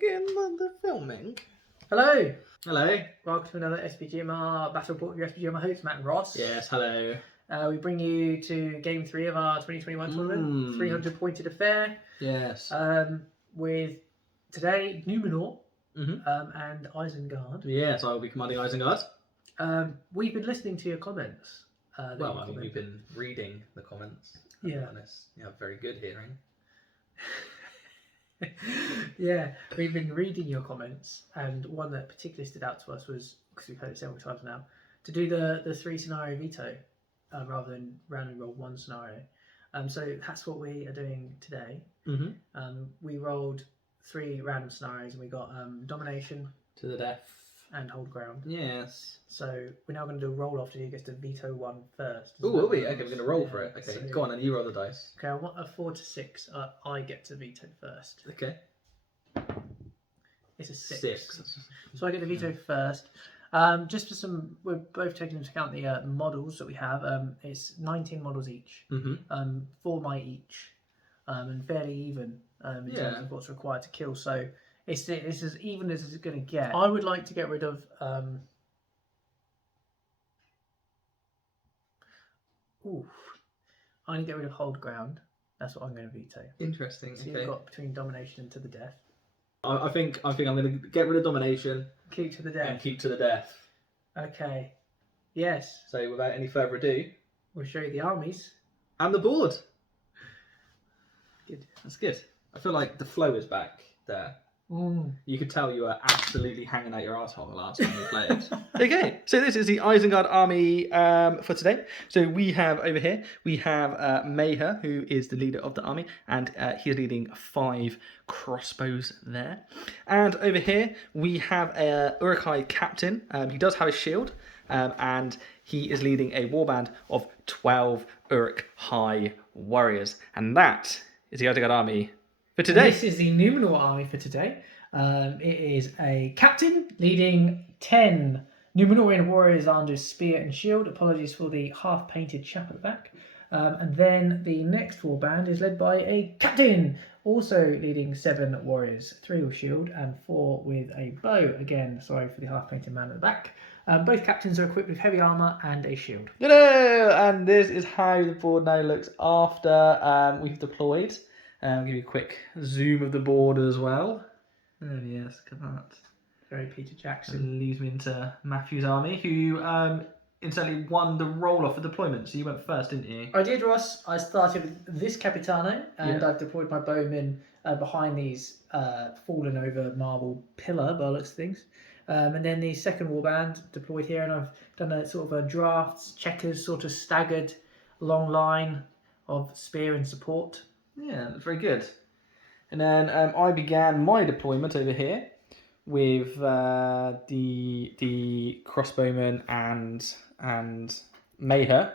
begin the filming? Hello, Hello. welcome to another SPGMR Battle Report with your SPGMR host Matt and Ross. Yes, hello. We bring you to Game 3 of our 2021 tournament, 300 pointed affair. Yes. With today Numenor and Isengard. Yes, I will be commanding Isengard. We've been listening to your comments. We've been reading the comments. Yeah. Honest. You have very good hearing. Yeah, we've been reading your comments, and one that particularly stood out to us was, because we've heard it several times now, to do the 3 scenario veto rather than randomly roll 1 scenario. So that's what we are doing today. We rolled 3 random scenarios and we got domination to the death and hold ground. Yes. So we're now going to do a roll off to who gets to veto 1 first. Oh, will we? Okay, we're going to roll for it. Okay, so, go on and you roll the dice. Okay, I want a 4 to 6. I get to veto first. Okay. It's a 6. 6. So I get to veto first. Just for some, we're both taking into account the models that we have. It's 19 models each, 4 might each, and fairly even in terms of what's required to kill. So it's as even as it's going to get. I would like to get rid of. I'm going to get rid of hold ground. That's what I'm going to veto. Interesting. So you've got between domination and to the death. I think I'm going to get rid of domination. Keep to the death. And keep to the death. Okay. Yes. So without any further ado, we'll show you the armies. And the board. Good. That's good. I feel like the flow is back there. You could tell you were absolutely hanging out your arsehole the last time you played. Okay, so this is the Isengard army for today. So we have over here, we have Mayher, who is the leader of the army, and he's leading 5 crossbows there. And over here, we have a Uruk-hai captain. He does have a shield, and he is leading a warband of 12 Uruk-hai warriors. And that is the Isengard army for today. And this is the Numenor army for today. It is a captain leading 10 Numenorian warriors armed with spear and shield. Apologies for the half-painted chap at the back. And then the next warband is led by a captain, also leading 7 warriors, 3 with shield and 4 with a bow. Again, sorry for the half-painted man at the back. Both captains are equipped with heavy armour and a shield. Hello! And this is how the board now looks after we've deployed. I'll give you a quick zoom of the board as well. Oh yes, look at that. Very Peter Jackson. And leads me into Matthew's army, who instantly won the roll-off for deployment. So you went first, didn't you? I did, Ross. I started with this Capitano, and I've deployed my bowmen behind these fallen over marble pillar, by the looks of things. And then the second warband deployed here, and I've done a sort of a drafts, checkers, sort of staggered long line of spear and support. Yeah, that's very good. And then I began my deployment over here with the crossbowman and Mayher.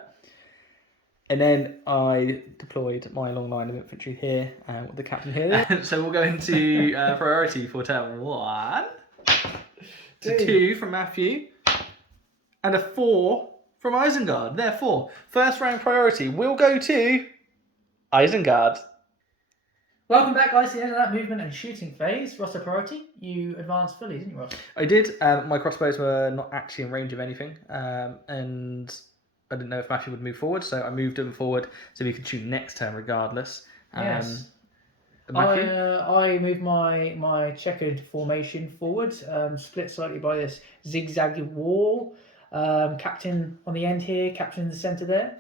And then I deployed my long line of infantry here with the captain here. So we'll go into priority for turn 1. To 2 from Matthew. And a 4 from Isengard. Therefore, first round priority will go to Isengard. Welcome back, guys, to the end of that movement and shooting phase. Ross, a priority. You advanced fully, didn't you, Ross? I did. My crossbows were not actually in range of anything. And I didn't know if Matthew would move forward, so I moved him forward so we could shoot next turn regardless. Yes. Matthew? I moved my checkered formation forward, split slightly by this zigzag wall. Captain on the end here, captain in the centre there.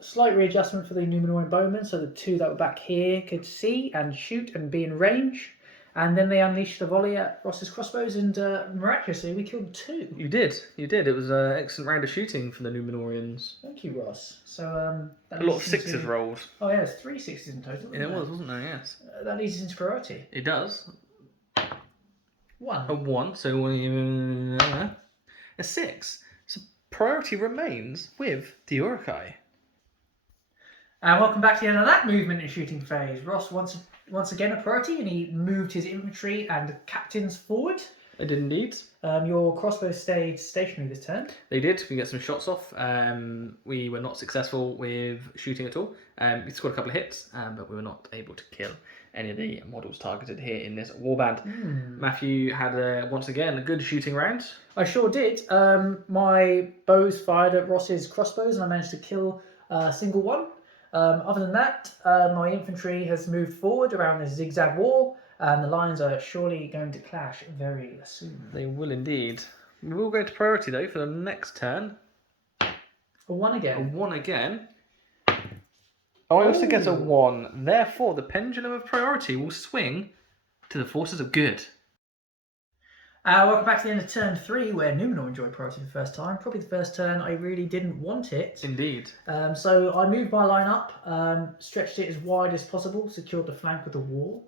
Slight readjustment for the Numenorian bowmen, so the 2 that were back here could see and shoot and be in range. And then they unleashed a volley at Ross's crossbows, and miraculously we killed 2. You did. It was an excellent round of shooting for the Numenorians. Thank you, Ross. So a lot of 6s rolled. Oh yeah, there's 3 6s in total. Yeah, it was, wasn't there? Yes. That leads us into priority. It does. 1. A 1, so a 6. So priority remains with the Uruk-hai. And welcome back to the end of that movement and shooting phase. Ross once again a priority, and he moved his infantry and captains forward. I did indeed. Your crossbow stayed stationary this turn. They did. We got some shots off. We were not successful with shooting at all. We scored a couple of hits, but we were not able to kill any of the models targeted here in this warband. Hmm. Matthew had, once again, a good shooting round. I sure did. My bows fired at Ross's crossbows and I managed to kill a single one. Other than that, my infantry has moved forward around this zigzag wall and the lines are surely going to clash very soon. They will indeed. We will go to priority though for the next turn. A 1 again. A 1 again. Oh, I also get a 1. Therefore, the pendulum of priority will swing to the forces of good. Welcome back to the end of turn 3, where Numenor enjoyed priority for the first time. Probably the first turn I really didn't want it. Indeed. So I moved my line up, stretched it as wide as possible, secured the flank with the wall.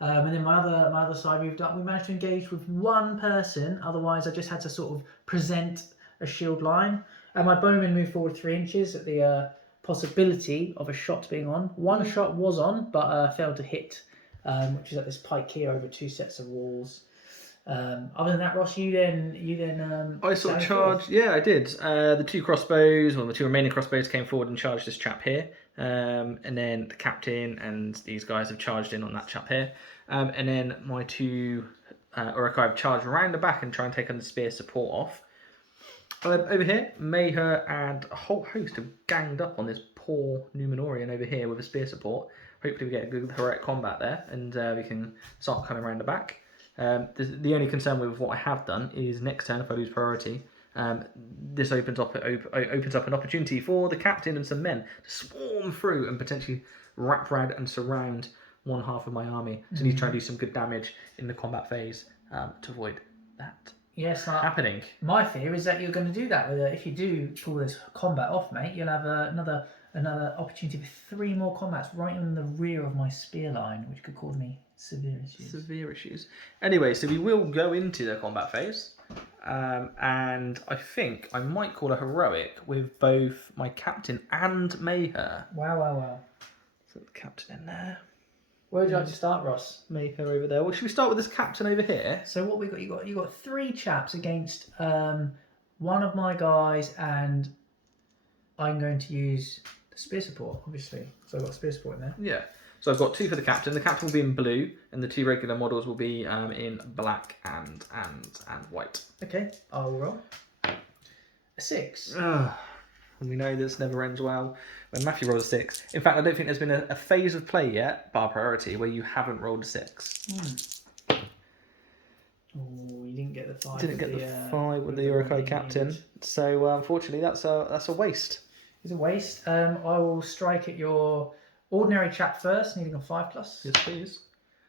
And then my other side moved up. We managed to engage with one person. Otherwise, I just had to sort of present a shield line. And my bowman moved forward 3 inches at the possibility of a shot being on. One shot was on, but failed to hit, which is at this pike here over 2 sets of walls. Other than that, Ross, you then I sort of charged. Yeah, I did. The 2 crossbows, or the 2 remaining crossbows, came forward and charged this chap here. And then the captain and these guys have charged in on that chap here. And then my 2 Urukai have charged around the back and try and take on the spear support off. Over here, Mayher and a whole host have ganged up on this poor Numenorian over here with a spear support. Hopefully we get a good heroic combat there and we can start coming around the back. The only concern with what I have done is next turn, if I lose priority, this opens up an opportunity for the captain and some men to swarm through and potentially wrap around and surround one half of my army. So I need to try and do some good damage in the combat phase to avoid that happening. My fear is that you're going to do that. If you do pull this combat off, mate, you'll have another opportunity for 3 more combats right in the rear of my spear line, which could cause me severe issues. Anyway, so we will go into the combat phase, and I think I might call a heroic with both my captain and Mayher. Wow. So the captain in there. Where would you like to start, Ross? Mayher over there. Well, should we start with this captain over here? So what we got? You got 3 chaps against one of my guys, and I'm going to use the spear support, obviously. So I've got spear support in there. Yeah. So I've got 2 for the captain. The captain will be in blue, and the 2 regular models will be in black and white. Okay, I will roll a 6. We know this never ends well. When Matthew rolls a 6, in fact, I don't think there's been a phase of play yet, bar priority, where you haven't rolled a 6. Oh, you didn't get the 5. Didn't get the 5 with the Urukai captain. So unfortunately, that's a waste. It's a waste. I will strike at your ordinary chap first, needing a 5+. Yes, please.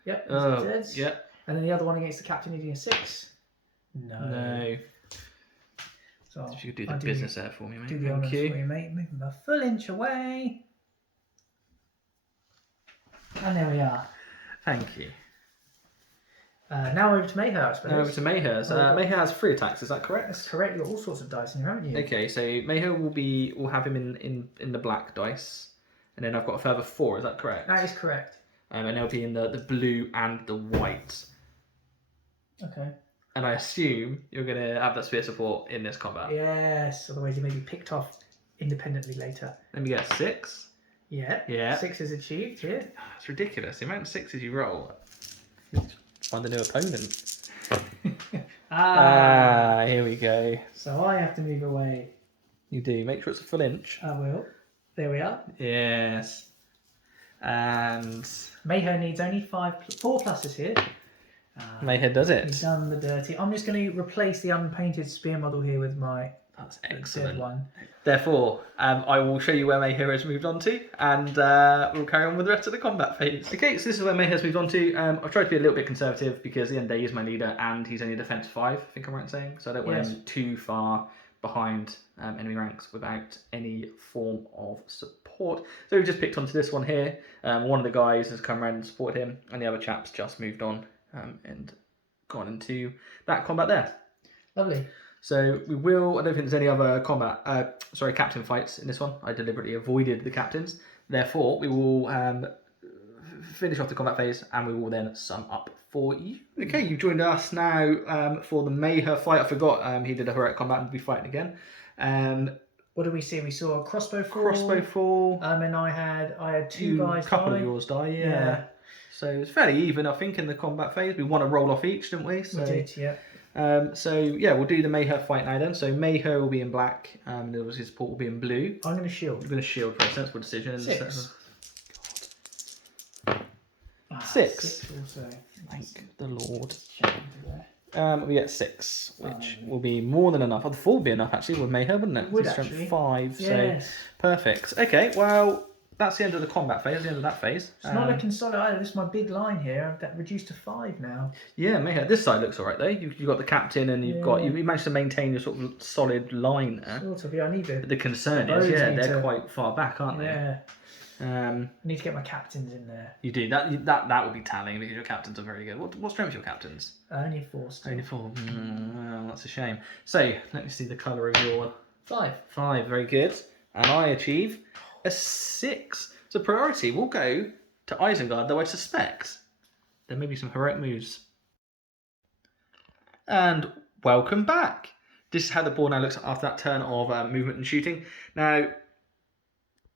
Yep. Yep. And then the other one against the captain, needing a 6. No. So if you could do the business there for me, mate. Do the honours for you, mate. Moving a full inch away. And there we are. Thank you. Now over to Mayher, I suppose. Now over to Mayher. Mayher has 3 attacks, is that correct? That's correct. You've got all sorts of dice in here, haven't you? Okay, so Mayher will have him in the black dice. And then I've got a further 4, is that correct? That is correct. And they'll be in the blue and the white. Okay. And I assume you're going to have that spear support in this combat. Yes, otherwise you may be picked off independently later. Let me get a 6. Yeah. 6 is achieved, yeah. It's ridiculous. The amount of 6s you roll. Find a new opponent. Here we go. So I have to move away. You do. Make sure it's a full inch. I will. There we are. Yes. And Mayher needs only 4 pluses here. Mayher does it. He's done the dirty. I'm just going to replace the unpainted spear model here with my That's excellent. one. Therefore, I will show you where Mayher has moved on to, and we'll carry on with the rest of the combat phase. Okay, so this is where Mayher has moved on to. I've tried to be a little bit conservative because at the end of the day, he's my leader, and he's only defense 5, I think I'm right in saying. So I don't want him too far behind enemy ranks without any form of support. So we've just picked onto this one here. One of the guys has come around and supported him, and the other chap's just moved on and gone into that combat there. Lovely. So we will, I don't think there's any other captain fights in this one. I deliberately avoided the captains. Therefore, we will finish off the combat phase and we will then sum up for you. Okay, you've joined us now for the Mayher fight. I forgot he did a heroic combat and will be fighting again. What did we see? We saw a crossbow fall. Crossbow fall. And I had 2 guys couple die. of yours die, yeah. So it's fairly even, I think, in the combat phase. We won a roll off each, didn't we? So, We did, yeah. So yeah, we'll do the Mayher fight now then. So Mayher will be in black, and his support will be in blue. I'm going to shield. I'm going to shield for a sensible decision. 6. 6. Also. Thank the Lord. There. We get 6, which will be more than enough. Oh, the 4 would be enough actually with Mayher, wouldn't it? It would It's strength actually. 5, Yes. so perfect. Okay, well that's the end of the combat phase. The end of that phase. It's not looking solid either. This is my big line here. That reduced to 5 now. Yeah, Mayher. This side looks alright though. You've got the captain, and you've got you managed to maintain your sort of solid line there. Sort of. Yeah, I need But the concern is, they're quite far back, aren't they? Yeah. I need to get my captains in there. You do that would be tallying because your captains are very good. What strength are your captains? Only 4 still. Only 4. Well, that's a shame. So let me see the colour of your 5. 5. Very good. And I achieve a 6. So priority will go to Isengard, though I suspect there may be some heroic moves. And welcome back. This is how the board now looks after that turn of movement and shooting. Now,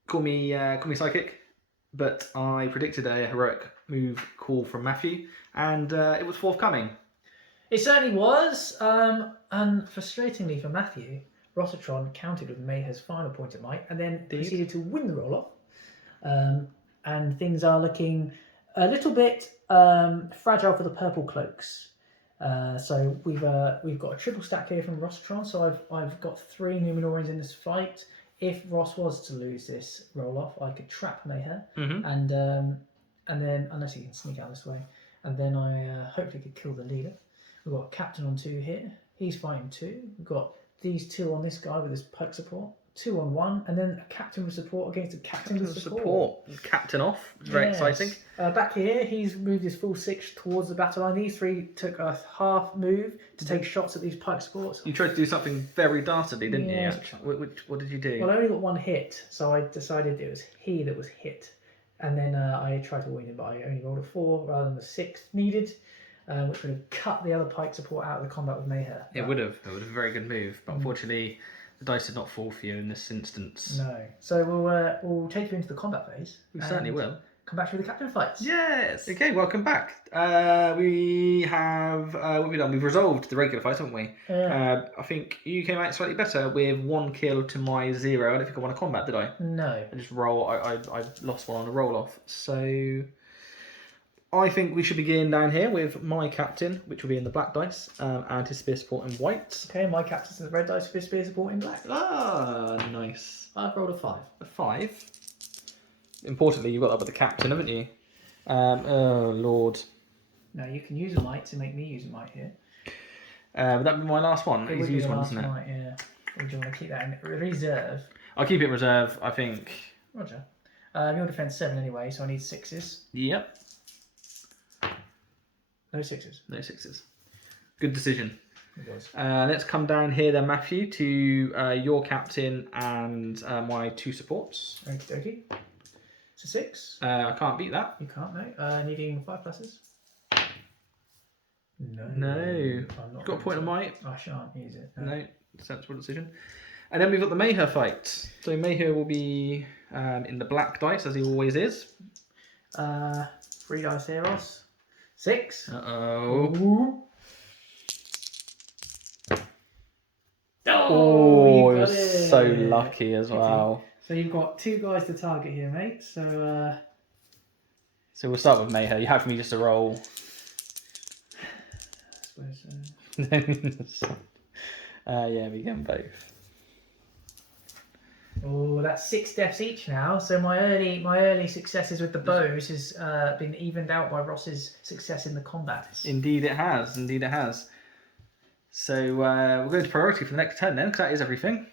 call me psychic, but I predicted a heroic move call from Matthew, and it was forthcoming. It certainly was. And frustratingly for Matthew, Rossitron countered with Mayher's final point of might, and then proceeded to win the roll-off. And things are looking a little bit fragile for the purple cloaks. So we've got a triple stack here from Rossitron. So I've got 3 Numenorians in this fight. If Ross was to lose this roll-off, I could trap Mayher, and then unless he can sneak out this way, and then I hopefully could kill the leader. We've got a captain on 2 here. He's fighting 2. We've got these 2 on this guy with his poke support. 2 on 1, and then a captain with support against a captain with support. Captain off. Very exciting. Back here, he's moved his full 6 towards the battle line. These 3 took a half move to take shots at these pike supports. You tried to do something very dastardly, didn't you? What did you do? Well, I only got 1 hit, so I decided it was he that was hit. And then I tried to win it, but I only rolled a 4 rather than the 6 needed, which would have cut the other pike support out of the combat with Mayher. It would have. It would have a very good move, but unfortunately, the dice did not fall for you in this instance. No. So we'll take you into the combat phase. We certainly will. Come back to the captain fights. Yes. Okay, welcome back. We have what have we done? We've resolved the regular fight, haven't we? Yeah. I think you came out slightly better with 1 kill to my 0. I don't think I won a combat, did I? No. I just roll. I lost 1 on a roll off. So I think we should begin down here with my captain, which will be in the black dice, and his spear support in white. Okay, my captain's in the red dice with his spear support in black. Ah, nice. I've rolled a 5. A 5. Importantly, you've got that with the captain, haven't you? Oh, Lord. No, you can use a might to make me use a might here. Would that be my last one? It He's used one, isn't it? Might, yeah. Or do you want to keep that in reserve? I'll keep it in reserve, I think. Roger. Your defense 7 anyway, so I need 6s. Yep. No 6s. No 6s. Good decision. It was. Let's come down here then, Matthew, to your captain and my 2 supports. Okie dokie. It's a 6. I can't beat that. You can't, no. Needing 5 pluses. No. No. Got a point of might. I shan't use it. No. Sensible decision. And then we've got the Mayher fight. So Mayher will be in the black dice, as he always is. 3 dice here, Ross. 6. Uh-oh. Ooh. Oh, you it got was so lucky as well. So you've got 2 guys to target here, mate. So we'll start with Mayher. You have me just to roll. I suppose so. Yeah, we get both. Oh, that's 6 deaths each now. So my early successes with the bows has been evened out by Ross's success in the combats. Indeed it has. Indeed it has. So we'll go to priority for the next turn then, because that is everything.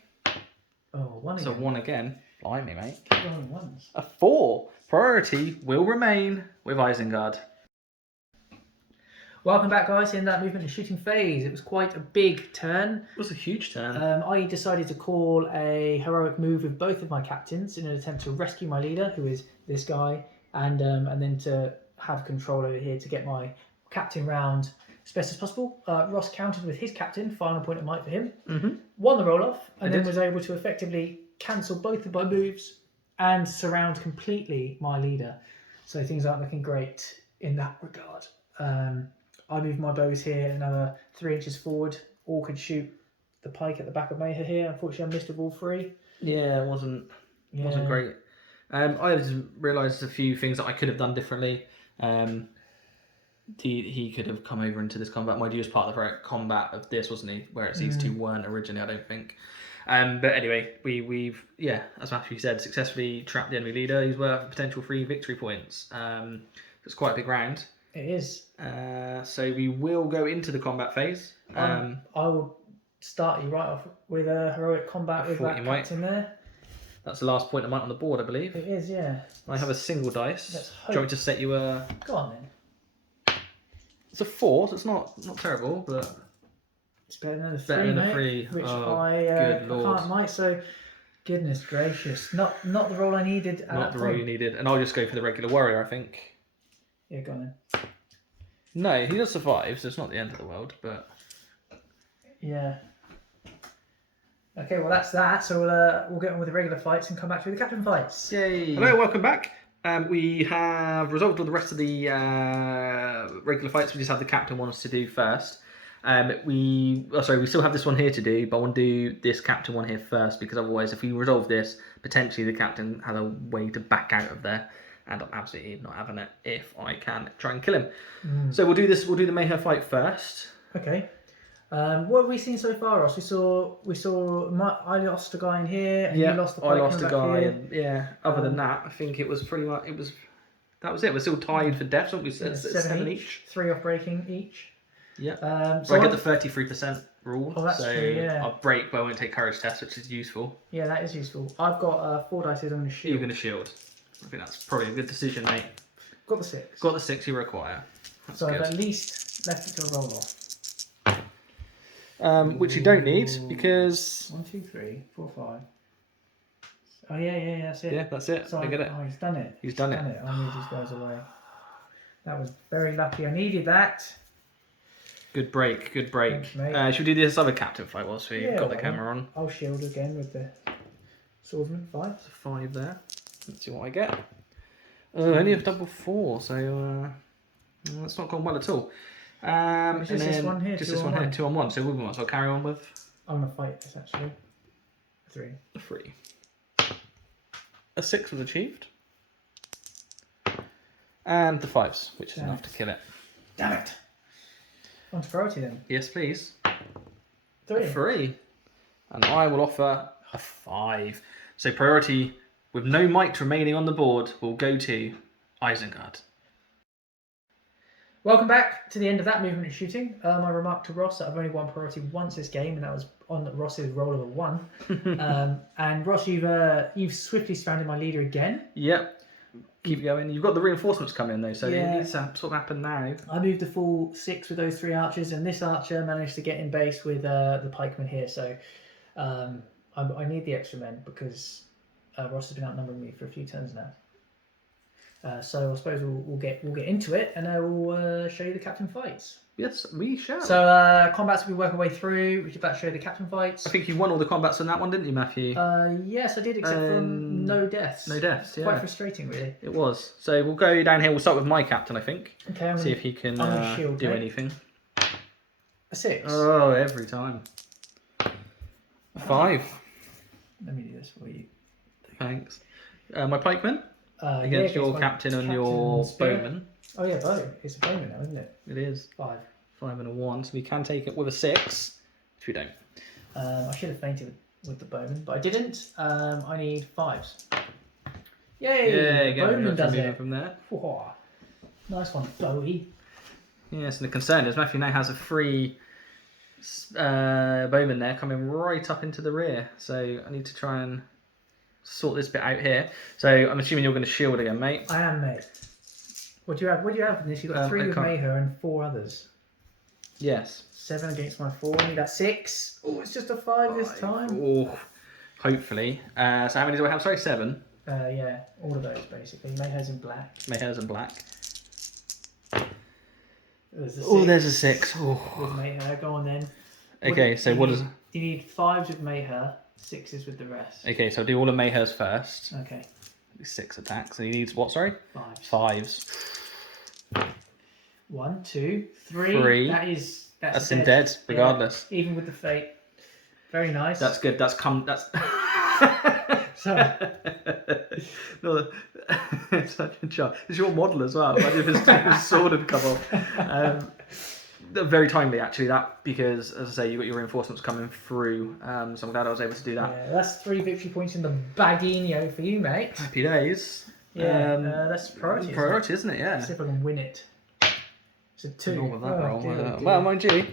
Oh, 1 again. So 1 again. Blimey, mate. Keep rolling 1s. A 4. Priority will remain with Isengard. Welcome back, guys, in that movement and shooting phase. It was quite a big turn. It was a huge turn. I decided to call a heroic move with both of my captains in an attempt to rescue my leader, who is this guy, and then to have control over here to get my captain round as best as possible. Ross countered with his captain, final point of might for him, won the roll-off, and then was able to effectively cancel both of my moves and surround completely my leader. So things aren't looking great in that regard. I moved my bows here another 3 inches forward. Or could shoot the pike at the back of Mayher here. Unfortunately, I missed with all three. Yeah, it wasn't great. I just realised a few things that I could have done differently. He could have come over into this combat. Mind you, was part of the combat of this, wasn't he? Whereas these two weren't originally, I don't think. But anyway, we've as Matthew said, successfully trapped the enemy leader. He's worth potential 3 victory points. It's quite a big round. It is. So we will go into the combat phase. I will start you right off with a heroic combat with that captain there. That's the last point I might on the board, I believe. It is, yeah. I have a single dice. Let's hope. Do you want me to set you a... Go on then. It's a 4, so it's not terrible, but... It's better than a 3, better than mate, a 3. which Good Lord. can't mate, so... Goodness gracious. Not the role I needed at Not that the role point. you needed. And I'll just go for the regular warrior, I think. Yeah, go on then. No, he does survive, so it's not the end of the world, but... Yeah. Okay, well that's that. So we'll get on with the regular fights and come back to the captain fights. Yay! Hello, welcome back. We have resolved all the rest of the regular fights. We just have the captain wants to do first. We still have this one here to do, but I want to do this captain one here first because otherwise, if we resolve this, potentially the captain has a way to back out of there, and I'm absolutely not having it if I can try and kill him. So we'll do this. We'll do the Mayher fight first. Okay. What have we seen so far, Ross? I lost a guy in here, and you lost the pike. I lost a guy, here. and other than that, I think it was pretty much that was it. We're still tied for deaths, aren't we? 7 each. 3 off breaking each. Yeah. So I get the 33% rule. Oh, that's true, yeah. I'll break, but I won't take courage tests, which is useful. Yeah, that is useful. I've got 4 dice. I'm going to shield. You're going to shield. I think that's probably a good decision, mate. Got the 6. Got the 6 you require. That's so good. I've at least left it to a roll off. Which you don't need because 1, 2, 3, 4, 5. Oh yeah, that's it. Yeah, that's it. So I get it. Oh, he's done it. He's done it. I moved these guys away. That was very lucky. I needed that. Good break. Good break. Thanks, mate. Should we do this other captain fight whilst we've got the camera on? I'll shield again with the swordsman. 5. That's a 5 there. Let's see what I get. Only a double 4, so that's not gone well at all. It's just this one here. Just this one here, 2 on 1. So we might as well carry on with. I'm gonna fight this actually. 3. A 3. A 6 was achieved. And the 5s, which is enough to kill it. Damn it! On to priority then. Yes, please. 3. A 3. And I will offer a 5. So priority, with no might remaining on the board, will go to Isengard. Welcome back to the end of that movement and shooting. I remarked to Ross that I've only won priority once this game, and that was on Ross's roll of a 1. And Ross, you've swiftly surrounded my leader again. Yep. Keep going. You've got the reinforcements coming though, so it needs to sort of happen now. I moved the full 6 with those 3 archers, and this archer managed to get in base with the pikemen here. So I need the extra men because Ross has been outnumbering me for a few turns now. So I suppose we'll get into it, and I will show you the captain fights. Yes, we shall. So combats we work our way through. We should about show you the captain fights. I think you won all the combats on that one, didn't you, Matthew? Yes, I did, except for no deaths. No deaths. Yeah. Quite frustrating, really. It was. So we'll go down here. We'll start with my captain, I think. Okay. See if he can shield, do anything. A 6. Oh, every time. A 5. Let me do this for you. Thanks. My pikeman against your captain and your bowman. Oh yeah, bow. It's a bowman now, isn't it? It is. 5. 5 and a 1, so we can take it with a 6, which we don't. I should have fainted with the bowman, but I didn't. I need 5s. Yay! Yeah, bowman does it. From there. Whoa. Nice one, Bowie. Yes, and the concern is Matthew now has a free bowman there coming right up into the rear, so I need to try and sort this bit out here. So I'm assuming you're going to shield again, mate. I am, mate. What do you have? What do you have in this? You've got 3 with Mayher and 4 others. Yes. 7 against my 4. I need that 6. Oh, it's just a 5 this time. Oh, hopefully. So how many do I have? Sorry, 7. Yeah, all of those basically. Mayher's in black. Mayher's in black. There's a 6. Oh. With Mayher, go on then. Okay, so what is? You need 5s with Mayher, 6s with the rest. Okay, so I'll do all of Mayher's first. Okay. 6 attacks. And he needs what, sorry? 5s. 5s. 1, 2, 3. 3. That's in dead, regardless. Yeah, even with the fate. Very nice. That's good. That's Sorry. No, it's such a job. It's your model as well. Imagine if his sword had come off. Very timely, actually, that, because, as I say, you got your reinforcements coming through. So I'm glad I was able to do that. Yeah, that's 3 victory points in the baguino for you, mate. Happy days. Yeah, that's priority. Priority, isn't it? Yeah. Let's see if I can win it. It's a 2. Not with that roll. Dear. Well, mind you,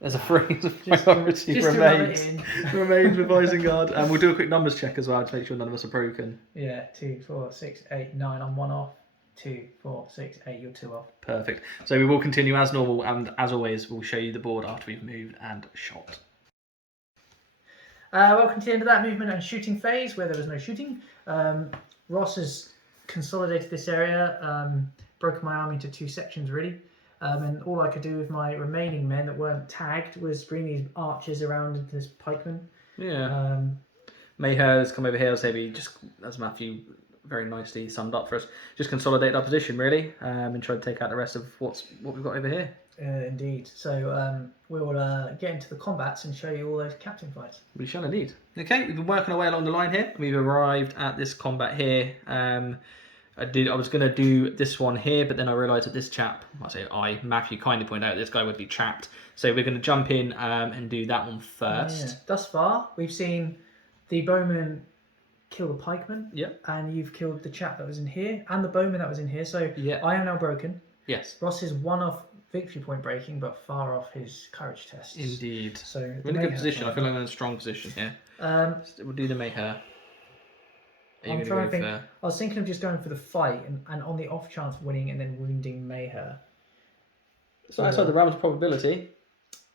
there's a 3. Priority remains with Isengard. And we'll do a quick numbers check as well to make sure none of us are broken. Yeah, 2, 4, 6, 8, 9. I'm 1 off. 2, 4, 6, 8. You're 2 off. Perfect. So we will continue as normal, and as always, we'll show you the board after we've moved and shot. Welcome to the end of that movement and shooting phase, where there was no shooting. Ross has consolidated this area, broken my army into 2 sections, really. And all I could do with my remaining men that weren't tagged was bring these archers around into this pikeman. Yeah. Mayher has come over here, so we just, as Matthew very nicely summed up for us, just consolidate our position, really, and try to take out the rest of what we've got over here. Indeed. So we'll get into the combats and show you all those captain fights. We shall indeed. Okay, we've been working our way along the line here. We've arrived at this combat here. I was going to do this one here, but then I realised that this chap, Matthew kindly pointed out this guy would be trapped. So we're going to jump in and do that one first. Yeah. Thus far, we've seen the bowman kill the pikeman. Yep. And you've killed the chap that was in here, and the bowman that was in here. So yeah. I am now broken. Yes. Ross is 1 off victory point breaking, but far off his courage tests. Indeed. So we're in a good position. I feel like I'm in a strong position here. We'll do the Mayher. I'm trying to think. I was thinking of just going for the fight and on the off chance winning and then wounding Mayher. So outside the realms of probability.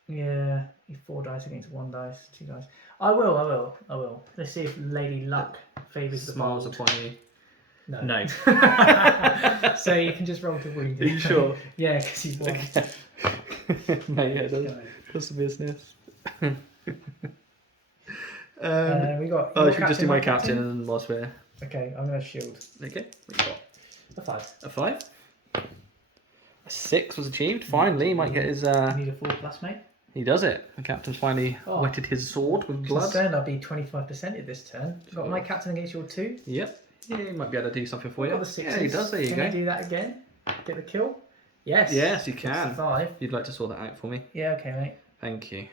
Yeah, 4 dice against 1 dice, 2 dice. I will. Let's see if Lady Luck favours the smiles bold. upon you. No. So you can just roll to wound. Are you sure? Yeah, because he's won. Okay. Mayher does the business. We got. Oh, should we just do my captain and whilst we're... Okay, I'm going to shield. Okay, we got a 5. A 5. A 6 was achieved. Finally, he might get his... You need a 4+, mate. He does it. The captain's finally wetted his sword with blood. Concerned I'll be 25% at this turn. Got my captain against your 2. Yep. Yeah, he might be able to do something for you. The 6s. Yeah, he does. There you go. Can I do that again? Get the kill? Yes. Yes, you can. 5. You'd like to sort that out for me? Yeah, okay, mate. Thank you.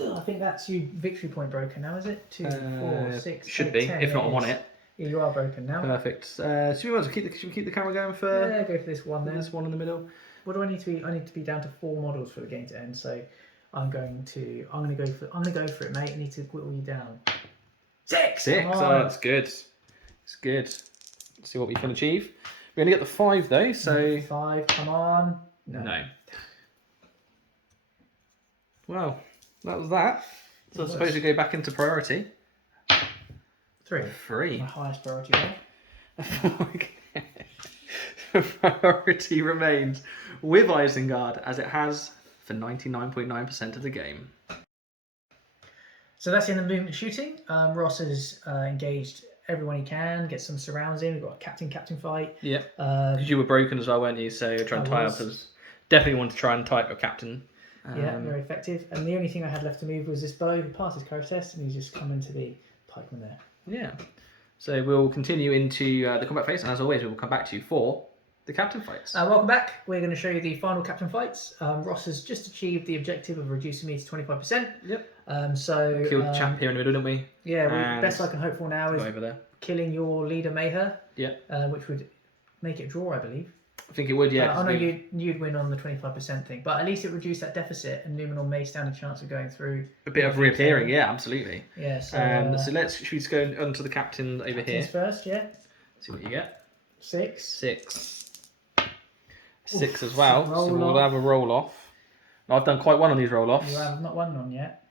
I think that's you victory point broken now, is it? 2, 4, 6, should 8, be. 10. If not, I'm on it. Yeah, you are broken now. Perfect. So should we keep the camera going for? Yeah, go for this one then. This one in the middle. What do I need to be? I need to be down to 4 models for the game to end. So I'm going to go for it, mate. I need to whittle you down. 6. 6. Oh, that's good. It's good. Let's see what we can achieve. We're gonna get the 5 though. So 5. Come on. No. Well, that was that. So I suppose we go back into priority. 3. My highest priority rank. Priority remains with Isengard as it has for 99.9% of the game. So that's in the movement shooting. Ross has engaged everyone he can, get some surrounds in. We've got a captain fight. Yeah. Because you were broken as well, weren't you? So you're trying to tie up as... Definitely want to try and tie up your captain. Yeah, very effective. And the only thing I had left to move was this bow. He passed his courage test and he's just come into the pikeman there. Yeah. So we'll continue into the combat phase, and as always, we will come back to you for the captain fights. Welcome back. We're going to show you the final captain fights. Ross has just achieved the objective of reducing me to 25%. Yep. So killed the champ here in the middle, didn't we? Yeah. Best I can hope for now is over there. Killing your leader Mayher. Yeah. Which would make it draw, I believe. I think it would, yeah. I know you'd win on the 25% thing, but at least it reduced that deficit, and Numenor may stand a chance of going through. A bit of reappearing, yeah, should Yeah. we just go on to the captain over here first, yeah. See what you get. 6. 6. 6 as well. So we'll off. have a roll off. I've done quite one on these roll offs. You have not won on yet.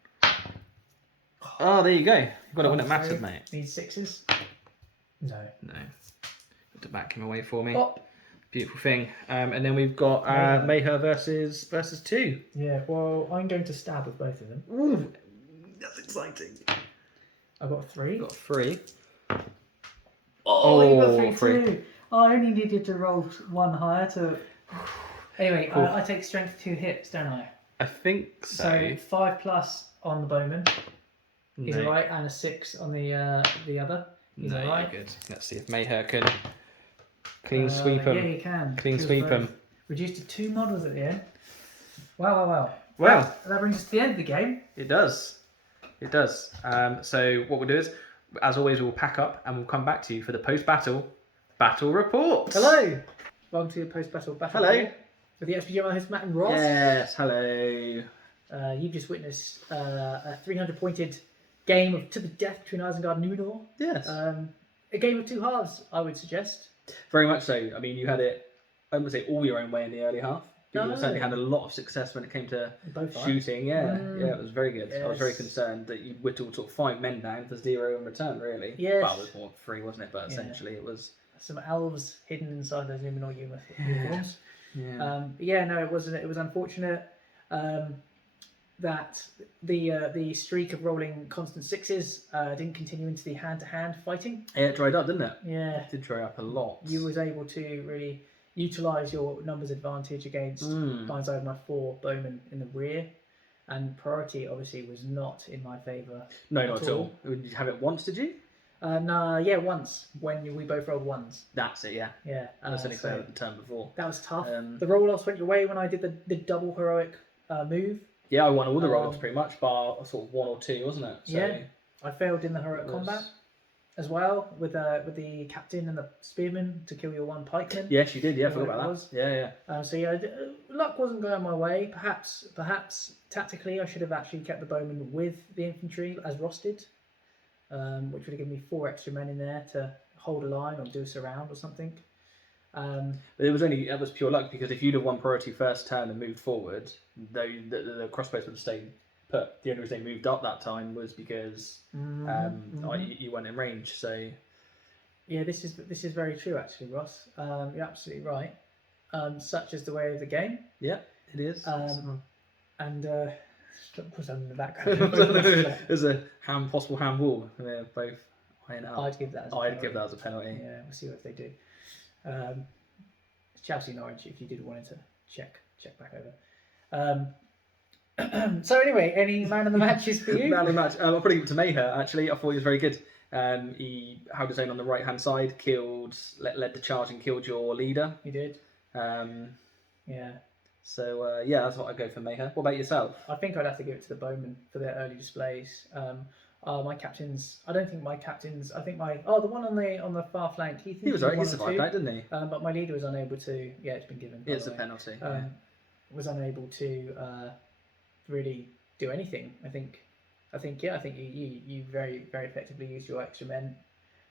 Oh, there you go. You've got it when it mattered, mate. Need 6s. No. Got to back him away for me. Pop. Beautiful thing. And then we've got Mayher versus 2. Yeah, well, I'm going to stab with both of them. Ooh, that's exciting. I've got 3. Got 3. Oh, you got Oh, 3-2. I only needed to roll one higher to. Anyway, Cool. I take strength 2 hits, don't I? I think so. So 5+ on the bowman. He's No. alright, and a 6 on the other. He's No, alright. you're good. Let's see if Mayher can clean sweep him. Yeah, you can. Clean Kills sweep both. him. Reduced to 2 models at the end. Wow. Well, that brings us to the end of the game. it does. It does. So what we'll do is, as always, we'll pack up and we'll come back to you for the post-battle battle report. Hello. Welcome to the post-battle battle Hello. report with the XPG host Matt and Ross. Yes, hello. You've just witnessed a 300-pointed game of to the death between Isengard and Numenor. Yes. A game of 2 halves, I would suggest. Very much so. I mean, you had it, I wouldn't say all your own way in the early half. But you certainly had a lot of success when it came to Both shooting. Yeah, it was very good. Yes. I was very concerned that you whittled sort of 5 men down for 0 in return, really. Yes. Well, it was more 3, wasn't it? But essentially it was... Some elves hidden inside those Numenor uniforms. Yeah. No, it wasn't. It was unfortunate that the streak of rolling constant 6s didn't continue into the hand-to-hand fighting. Yeah, it dried up, didn't it? Yeah, It did dry up a lot. you was able to really utilise your numbers advantage against blindside my 4 bowmen in the rear, and priority obviously was not in my favour. No, not at all. Did you have it once, did you? Once when we both rolled 1s. That's it, yeah. Yeah, I was only playing the turn before. that was tough. The roll-offs went your way when I did the double heroic move. Yeah, I won all the roll-ups pretty much, bar sort of 1 or 2, wasn't it? So yeah, I failed in the heroic combat as well with the captain and the spearman to kill your 1 pikeman. Yes, you did. Yeah, I forgot about that. Yeah. So yeah, luck wasn't going my way. Perhaps tactically I should have actually kept the bowman with the infantry as Ross did, which would have given me 4 extra men in there to hold a line or do a surround or something. But that was pure luck, because if you'd have won priority first turn and moved forward, the crossbows would have stayed put. The only reason they moved up that time was because you weren't in range. So yeah, this is very true actually, Ross. You're absolutely right. Such is the way of the game. Yeah, it is. And of course, I'm in the background. There's a possible handball. They're both eyeing up. I'd give that as a penalty. Yeah, we'll see what they do. Chelsea Norwich, if you did want to check back over. So anyway, any man of the matches for you? Man of the match. I'll probably give it to Mayher. Actually, I thought he was very good. He held his own on the right hand side, led the charge and killed your leader. He did. Yeah. So that's what I'd go for Mayher. What about yourself? I think I'd have to give it to the bowmen for their early displays. My captains. I don't think my captains. I think the one on the far flank. He was right. He survived that, didn't he? But my leader was unable to. Yeah, it's been given. It's a penalty. Was unable to really do anything. I think you very very effectively used your extra men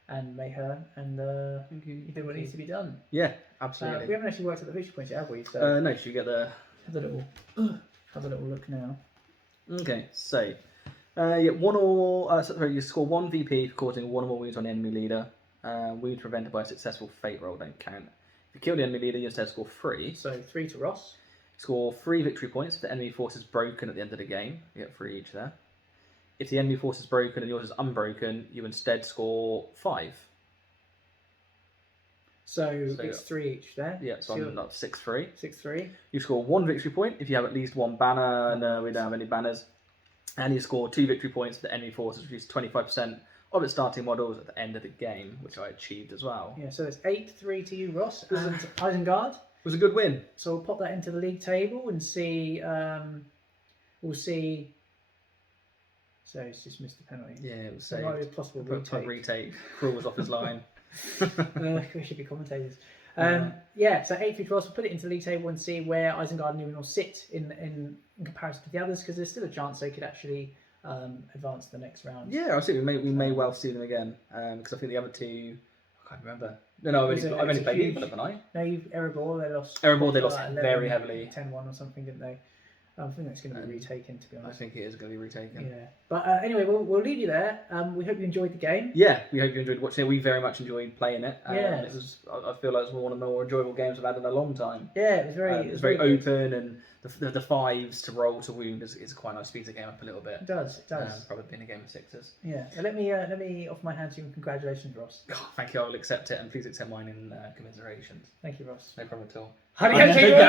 and Mayher, and you did what needs to be done. Yeah, absolutely. We haven't actually worked at the victory points yet, have we? So no, should we get the have a little look now. Okay, so you score 1 VP for causing 1 or more wounds on the enemy leader. Wounds prevented by a successful fate roll don't count. If you kill the enemy leader, you instead score 3. So 3 to Ross. Score 3 victory points if the enemy force is broken at the end of the game. You get 3 each there. If the enemy force is broken and yours is unbroken, you instead score 5. So it's 3 each there. Yeah, so I'm not 6-3. 6-3. You score 1 victory point if you have at least 1 banner, and we don't have any banners. And you score 2 victory points if the enemy force has reduced 25% of its starting models at the end of the game, which I achieved as well. Yeah, so it's 8-3 to you, Ross, and Isengard. It was a good win. So we'll pop that into the league table and see. We'll see. So he's just missed the penalty. Yeah, it was so saved. might be a possible retake. Krul was off his line. We should be commentators. So 8-3 to Ross. We'll put it into the league table and see where Isengard and Numenor sit in comparison to the others, because there's still a chance they could actually advance to the next round. Yeah, I think we may well see them again, because I think the other 2, I can't remember. No, I've only played Evil, haven't I? No, Erebor, they lost. Erebor, they lost very heavily. 10-1 or something, didn't they? I think it's going to be retaken, to be honest. I think it is going to be retaken. Yeah. But anyway, we'll leave you there. We hope you enjoyed the game. Yeah, we hope you enjoyed watching it. We very much enjoyed playing it. Yeah. It was. I feel like it was one of the more enjoyable games I've had in a long time. Yeah, it was very. It was very open, and the fives to roll to wound is quite nice. Speeds the game up a little bit. It does. Probably being a game of sixes. Yeah. Let me off my hands. Congratulations, Ross. Oh, thank you. I will accept it, and please accept mine in commiserations. Thank you, Ross. No problem at all. Very good.